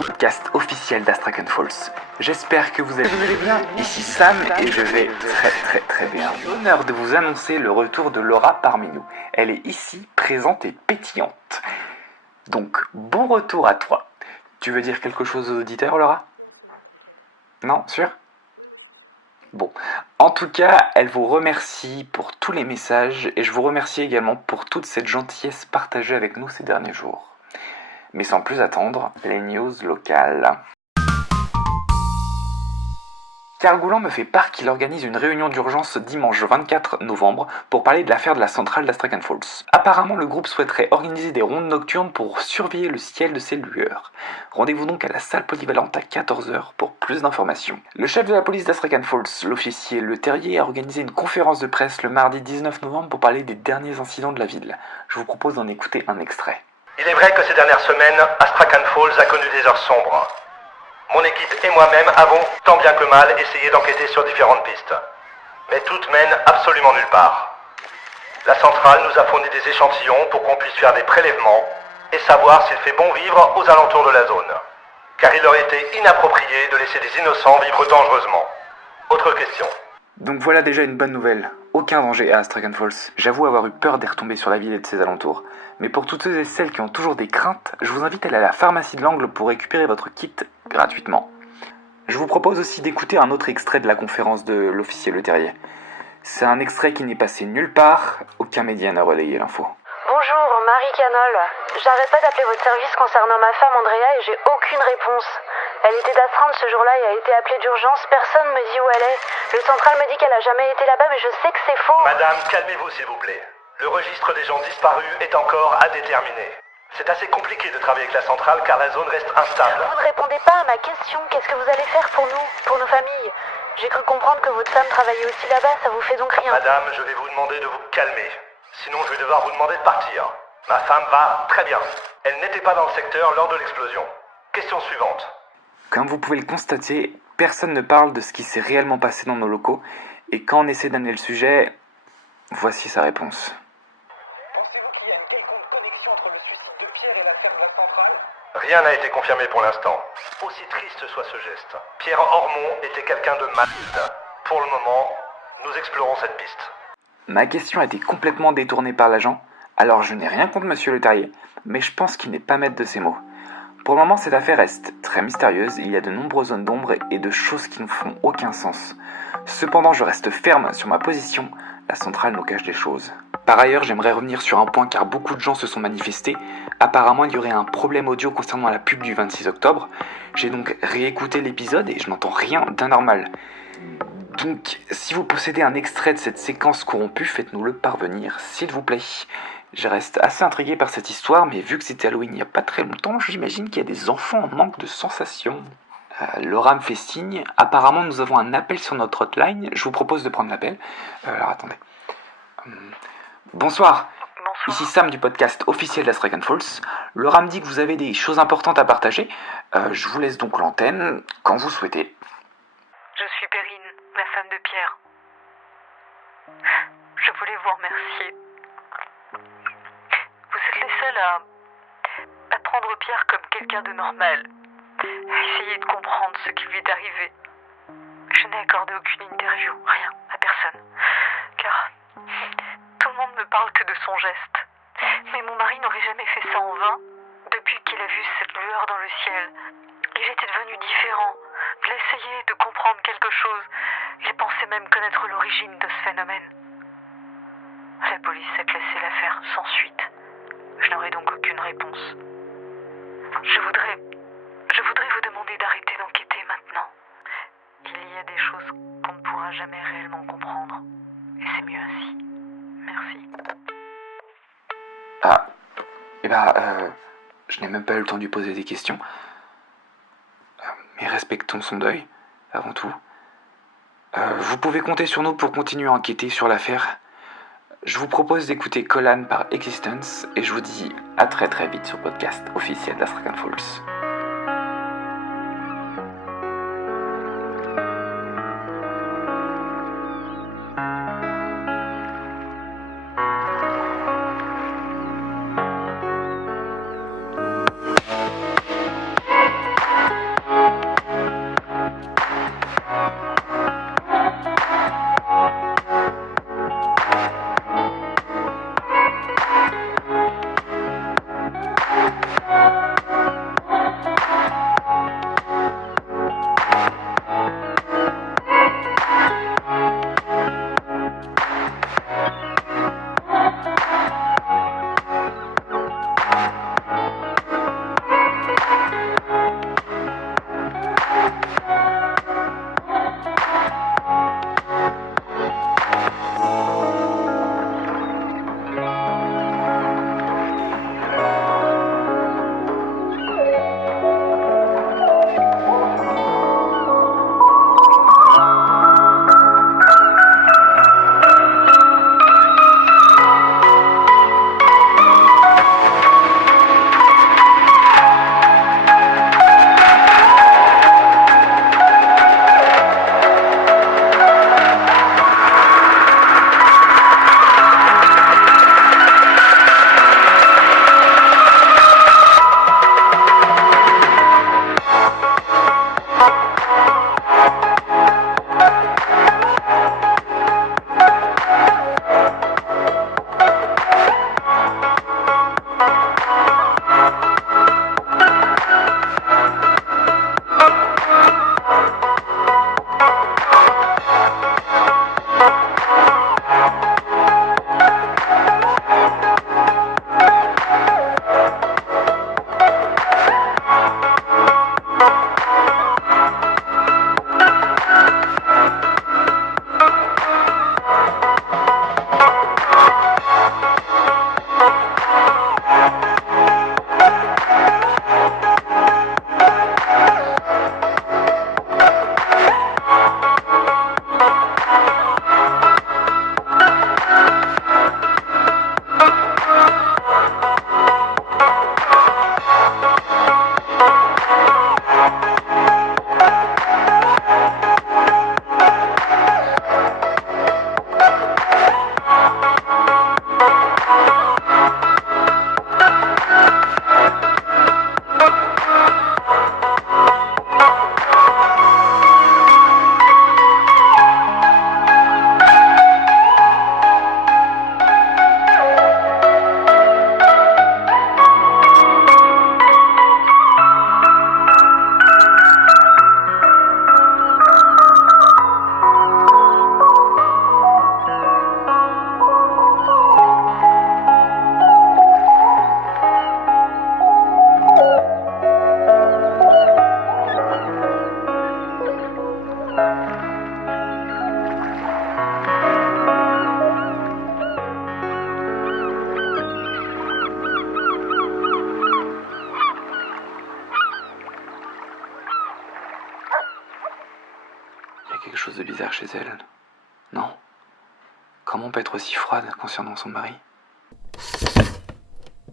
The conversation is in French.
Podcast officiel d'Astrakhan Falls. J'espère que vous allez bien. Ici Sam et je vais très bien. J'ai l'honneur de vous annoncer le retour de Laura parmi nous. Elle est ici, présente et pétillante. Donc, bon retour à toi. Tu veux dire quelque chose aux auditeurs, Laura ? Non, sûr ? Bon, en tout cas, elle vous remercie pour tous les messages et je vous remercie également pour toute cette gentillesse partagée avec nous ces derniers jours. Mais sans plus attendre, les news locales. Kergoulan me fait part qu'il organise une réunion d'urgence dimanche 24 novembre pour parler de l'affaire de la centrale d'Astrakhan Falls. Apparemment, le groupe souhaiterait organiser des rondes nocturnes pour surveiller le ciel de ses lueurs. Rendez-vous donc à la salle polyvalente à 14h pour plus d'informations. Le chef de la police d'Astrakhan Falls, l'officier Le Terrier, a organisé une conférence de presse le mardi 19 novembre pour parler des derniers incidents de la ville. Je vous propose d'en écouter un extrait. Il est vrai que ces dernières semaines, Astrakhan Falls a connu des heures sombres. Mon équipe et moi-même avons, tant bien que mal, essayé d'enquêter sur différentes pistes. Mais toutes mènent absolument nulle part. La centrale nous a fourni des échantillons pour qu'on puisse faire des prélèvements et savoir s'il fait bon vivre aux alentours de la zone. Car il aurait été inapproprié de laisser des innocents vivre dangereusement. Autre question. Donc voilà déjà une bonne nouvelle. Aucun danger à Astrakhan Falls. J'avoue avoir eu peur des retombées sur la ville et de ses alentours. Mais pour toutes ceux et celles qui ont toujours des craintes, je vous invite à aller à la pharmacie de l'Angle pour récupérer votre kit gratuitement. Je vous propose aussi d'écouter un autre extrait de la conférence de l'officier Le Terrier. C'est un extrait qui n'est passé nulle part, aucun média n'a relayé l'info. Bonjour, Marie Canol. J'arrête pas d'appeler votre service concernant ma femme Andrea et j'ai aucune réponse. Elle était d'astreinte ce jour-là et a été appelée d'urgence. Personne me dit où elle est. Le central me dit qu'elle a jamais été là-bas, mais je sais que c'est faux. Madame, calmez-vous s'il vous plaît. Le registre des gens disparus est encore à déterminer. C'est assez compliqué de travailler avec la centrale car la zone reste instable. Vous ne répondez pas à ma question. Qu'est-ce que vous allez faire pour nous, pour nos familles ? J'ai cru comprendre que votre femme travaillait aussi là-bas, ça vous fait donc rien. Madame, je vais vous demander de vous calmer. Sinon, je vais devoir vous demander de partir. Ma femme va très bien. Elle n'était pas dans le secteur lors de l'explosion. Question suivante. Comme vous pouvez le constater, personne ne parle de ce qui s'est réellement passé dans nos locaux, et quand on essaie d'amener le sujet, voici sa réponse. Pensez-vous qu'il y a une quelconque connexion entre le suicide de Pierre et l'affaire de la centrale ? Rien n'a été confirmé pour l'instant. Aussi triste soit ce geste, Pierre Ormond était quelqu'un de malade. Pour le moment, nous explorons cette piste. Ma question a été complètement détournée par l'agent, alors je n'ai rien contre Monsieur Le Terrier, mais je pense qu'il n'est pas maître de ses mots. Pour le moment, cette affaire reste très mystérieuse, il y a de nombreuses zones d'ombre et de choses qui ne font aucun sens. Cependant, je reste ferme sur ma position, la centrale nous cache des choses. Par ailleurs, j'aimerais revenir sur un point car beaucoup de gens se sont manifestés. Apparemment, il y aurait un problème audio concernant la pub du 26 octobre. J'ai donc réécouté l'épisode et je n'entends rien d'anormal. Donc, si vous possédez un extrait de cette séquence corrompue, faites-nous-le parvenir, s'il vous plaît. Je reste assez intrigué par cette histoire, mais vu que c'était Halloween il n'y a pas très longtemps, j'imagine qu'il y a des enfants en manque de sensations. Laura me fait signe. Apparemment, nous avons un appel sur notre hotline. Je vous propose de prendre l'appel. Alors, attendez. Bonsoir. Bonsoir. Ici Sam du podcast officiel d'Astrakhan Falls. Laura me dit que vous avez des choses importantes à partager. Je vous laisse donc l'antenne quand vous souhaitez. Je suis Perrine, la femme de Pierre. Je voulais vous remercier. Vous êtes les seuls à prendre Pierre comme quelqu'un de normal, à essayer de comprendre ce qui lui est arrivé. Je n'ai accordé aucune interview, rien, à personne, car tout le monde ne parle que de son geste. Mais mon mari n'aurait jamais fait ça en vain. Depuis qu'il a vu cette lueur dans le ciel, il était devenu différent. Il essayait de comprendre quelque chose. Il pensait même connaître l'origine de ce phénomène. La police a classé l'affaire sans suite. Je n'aurai donc aucune réponse. Je voudrais vous demander d'arrêter d'enquêter maintenant. Il y a des choses qu'on ne pourra jamais réellement comprendre. Et c'est mieux ainsi. Merci. Je n'ai même pas eu le temps de lui poser des questions. Mais respectons son deuil, avant tout. Vous pouvez compter sur nous pour continuer à enquêter sur l'affaire. Je vous propose d'écouter Collan par Existence et je vous dis à très vite sur le podcast officiel d'Astrakhan Falls. Il y a quelque chose de bizarre chez elle. Non? Comment on peut être aussi froide concernant son mari?